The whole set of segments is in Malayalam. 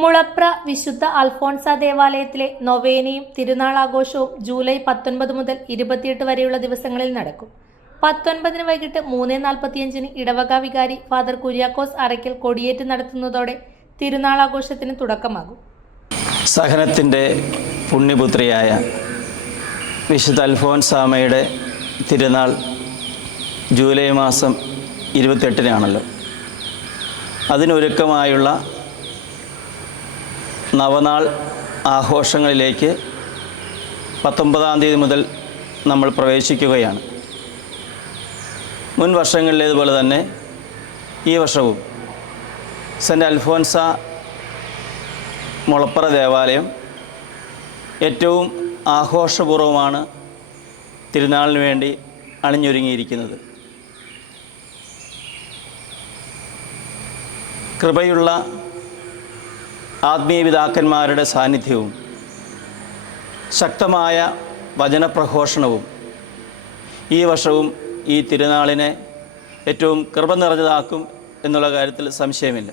മുളപ്ര വിശുദ്ധ അൽഫോൺസ ദേവാലയത്തിലെ നൊവേനയും തിരുനാളാഘോഷവും ജൂലൈ 19 മുതൽ 28 വരെയുള്ള ദിവസങ്ങളിൽ നടക്കും. 19 വൈകിട്ട് 3:45 ഇടവക വികാരി ഫാദർ കുര്യാക്കോസ് അറയ്ക്കൽ കൊടിയേറ്റ് നടത്തുന്നതോടെ തിരുനാളാഘോഷത്തിന് തുടക്കമാകും. സഹനത്തിൻ്റെ പുണ്യപുത്രിയായ വിശുദ്ധ അൽഫോൻസാമ്മയുടെ തിരുനാൾ ജൂലൈ മാസം 28-നാണല്ലോ. അതിനൊരുക്കമായുള്ള നവനാൾ ആഘോഷങ്ങളിലേക്ക് 19-ാം തീയതി മുതൽ നമ്മൾ പ്രവേശിക്കുകയാണ്. മുൻ വർഷങ്ങളിലേതുപോലെ തന്നെ ഈ വർഷവും സെൻറ്റ് അൽഫോൻസ മുളപ്ര ദേവാലയം ഏറ്റവും ആഘോഷപൂർവ്വമാണ് തിരുനാളിന് വേണ്ടി അണിഞ്ഞൊരുങ്ങിയിരിക്കുന്നത്. കൃപയുള്ള ആത്മീയ പിതാക്കന്മാരുടെ സാന്നിധ്യവും ശക്തമായ വചനപ്രഘോഷണവും ഈ വർഷവും ഈ തിരുനാളിനെ ഏറ്റവും കൃപ നിറഞ്ഞതാക്കും എന്നുള്ള കാര്യത്തിൽ സംശയമില്ല.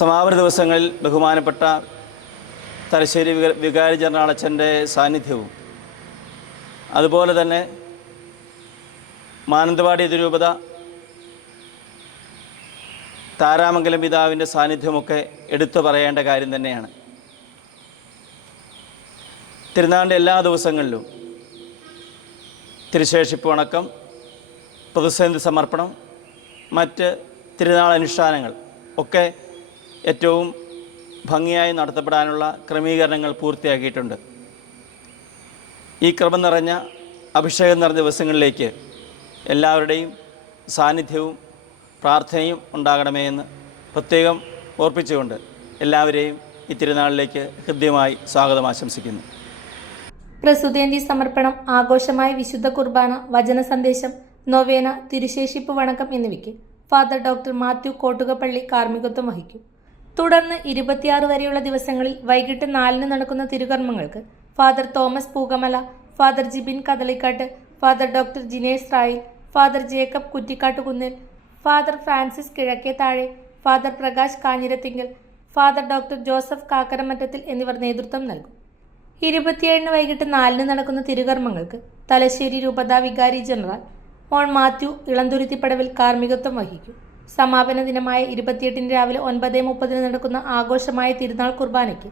സമാപന ദിവസങ്ങളിൽ ബഹുമാനപ്പെട്ട തലശ്ശേരി വികാരി ജനറൽ അച്ഛൻ്റെ സാന്നിധ്യവും അതുപോലെ തന്നെ മാനന്തവാടി അതിരൂപത താരാമംഗലം പിതാവിൻ്റെ സാന്നിധ്യമൊക്കെ എടുത്തു പറയേണ്ട കാര്യം തന്നെയാണ്. തിരുനാളിൻ്റെ എല്ലാ ദിവസങ്ങളിലും തിരുശേഷിപ്പ് വണക്കം, പ്രതിസന്ധി സമർപ്പണം, മറ്റ് തിരുനാൾ അനുഷ്ഠാനങ്ങൾ ഒക്കെ ഏറ്റവും ഭംഗിയായി നടത്തപ്പെടാനുള്ള ക്രമീകരണങ്ങൾ പൂർത്തിയാക്കിയിട്ടുണ്ട്. ഈ കൃപ നിറഞ്ഞ അഭിഷേകം നിറഞ്ഞ ദിവസങ്ങളിലേക്ക് എല്ലാവരുടെയും സാന്നിധ്യവും പ്രാർത്ഥനയും ഉണ്ടാകണമേ എന്ന് പ്രത്യേകം ഓർപ്പിച്ചുകൊണ്ട് എല്ലാവരെയും ഈ തിരുനാളിലേക്ക് ഹൃദ്യമായി സ്വാഗതം ആശംസിക്കുന്നു. പ്രസുതേന്തി സമർപ്പണം, ആഘോഷമായ വിശുദ്ധ കുർബാന, വചന സന്ദേശം, നൊവേന, തിരുശേഷിപ്പ് വണക്കം എന്നിവയ്ക്ക് ഫാദർ ഡോക്ടർ മാത്യു കോട്ടുകപ്പള്ളി കാർമ്മികത്വം വഹിക്കും. തുടർന്ന് 26 വരെയുള്ള ദിവസങ്ങളിൽ വൈകിട്ട് 4-ന് നടക്കുന്ന തിരുകർമ്മങ്ങൾക്ക് father Thomas Pookamala, father Jibin Kadalikkatt, father doctor Jinesh Rayil, father Jacob Kuttikkattukunnil, father Francis Kizhakkethazhe, father Prakash Kanjirathinkal, father doctor Joseph Kakkaramattathil എന്നിവർ നേതൃത്വം നൽകും. 27-ന് വൈകിട്ട് 4-ന് നടക്കുന്ന തിരുകർമ്മങ്ങൾക്ക് തലശ്ശേരി രൂപത വികാരി ജനറൽ മോൾ മാത്യു ഇളന്തുരുത്തിപ്പടവിൽ കാർമ്മികത്വം വഹിക്കും. സമാപന ദിനമായ 28-ന് രാവിലെ 9:30 നടക്കുന്ന ആഘോഷമായ തിരുനാൾ കുർബാനയ്ക്ക്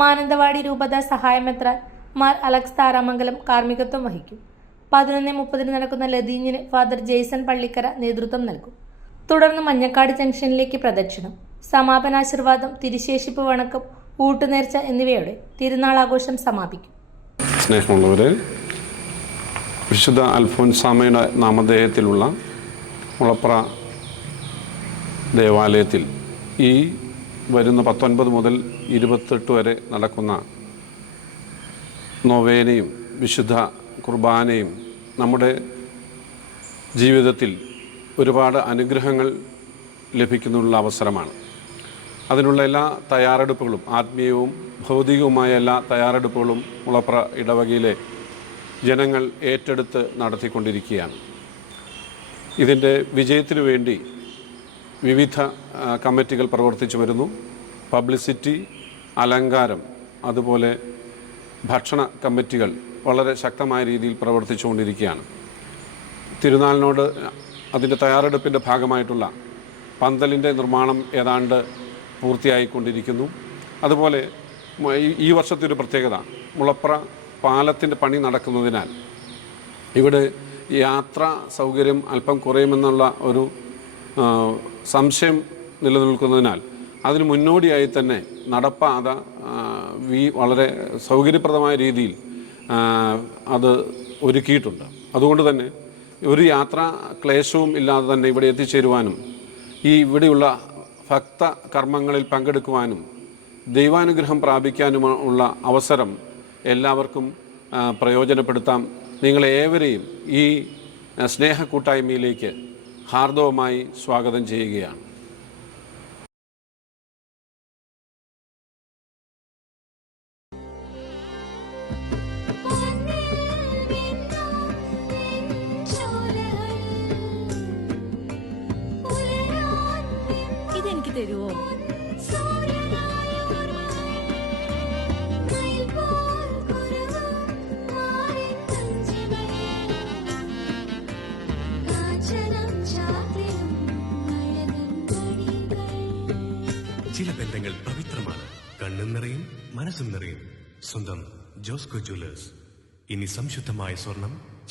മാനന്തവാടി രൂപത സഹായമെത്രാൻ മാർ അലക്സ് താരാമംഗലം കാർമ്മികത്വം വഹിക്കും. 11:30 നടക്കുന്ന ലതീഞ്ഞിന് ഫാദർ ജെയ്സൺ പള്ളിക്കര നേതൃത്വം നൽകും. തുടർന്ന് മഞ്ഞക്കാട് ജംഗ്ഷനിലേക്ക് പ്രദക്ഷിണം, സമാപനാശീർവാദം, തിരുശേഷിപ്പ് വണക്കം, ഊട്ടുനേർച്ച എന്നിവയോടെ തിരുനാളാഘോഷം സമാപിക്കും. സ്നേഹമുള്ളവരെ, വിശുദ്ധ അൽഫോൻസാമ്മയുടെ നാമധേയത്തിലുള്ള മുളപ്ര ദേവാലയത്തിൽ ഈ വരുന്ന 19 മുതൽ 28 വരെ നടക്കുന്ന നൊവേനയും വിശുദ്ധ കുർബാനയും നമ്മുടെ ജീവിതത്തിൽ ഒരുപാട് അനുഗ്രഹങ്ങൾ ലഭിക്കുന്നുള്ള അവസരമാണ്. അതിനുള്ള എല്ലാ തയ്യാറെടുപ്പുകളും, ആത്മീയവും ഭൗതികവുമായ എല്ലാ തയ്യാറെടുപ്പുകളും മുളപ്ര ഇടവകയിലെ ജനങ്ങൾ ഏറ്റെടുത്ത് നടത്തിക്കൊണ്ടിരിക്കുകയാണ്. ഇതിൻ്റെ വിജയത്തിനു വേണ്ടി വിവിധ കമ്മിറ്റികൾ പ്രവർത്തിച്ചു വരുന്നു. പബ്ലിസിറ്റി, അലങ്കാരം, അതുപോലെ ഭക്ഷണ കമ്മിറ്റികൾ വളരെ ശക്തമായ രീതിയിൽ പ്രവർത്തിച്ചുകൊണ്ടിരിക്കുകയാണ്. തിരുനാളിനോട് അതിൻ്റെ തയ്യാറെടുപ്പിൻ്റെ ഭാഗമായിട്ടുള്ള പന്തലിൻ്റെ നിർമ്മാണം ഏതാണ്ട് പൂർത്തിയായിക്കൊണ്ടിരിക്കുന്നു. അതുപോലെ ഈ വർഷത്തെ ഒരു പ്രത്യേകത, മുളപ്ര പാലത്തിൻ്റെ പണി നടക്കുന്നതിനാൽ ഇവിടെ യാത്രാ സൗകര്യം അല്പം കുറയുമെന്നുള്ള ഒരു സംശയം നിലനിൽക്കുന്നതിനാൽ അതിന് മുന്നോടിയായി തന്നെ നടപ്പാത വളരെ സൗകര്യപ്രദമായ രീതിയിൽ അത് ഒരുക്കിയിട്ടുണ്ട്. അതുകൊണ്ട് തന്നെ ഒരു യാത്രാ ക്ലേശവും ഇല്ലാതെ തന്നെ ഇവിടെ എത്തിച്ചേരുവാനും ഇവിടെയുള്ള ഭക്ത കർമ്മങ്ങളിൽ പങ്കെടുക്കുവാനും ദൈവാനുഗ്രഹം പ്രാപിക്കാനുമുള്ള അവസരം എല്ലാവർക്കും പ്രയോജനപ്പെടുത്താം. നിങ്ങളേവരെയും ഈ സ്നേഹ കൂട്ടായ്മയിലേക്ക് ഹാർദവമായി സ്വാഗതം ചെയ്യുകയാണ്. തരൂ. ചില ബന്ധങ്ങൾ പവിത്രമാണ്. കണ്ണും നിറയും മനസ്സും നിറയും. സ്വന്തം ജോസ്കോ ജ്വല്ലേഴ്സ്. ഇനി സംശുദ്ധമായ സ്വർണം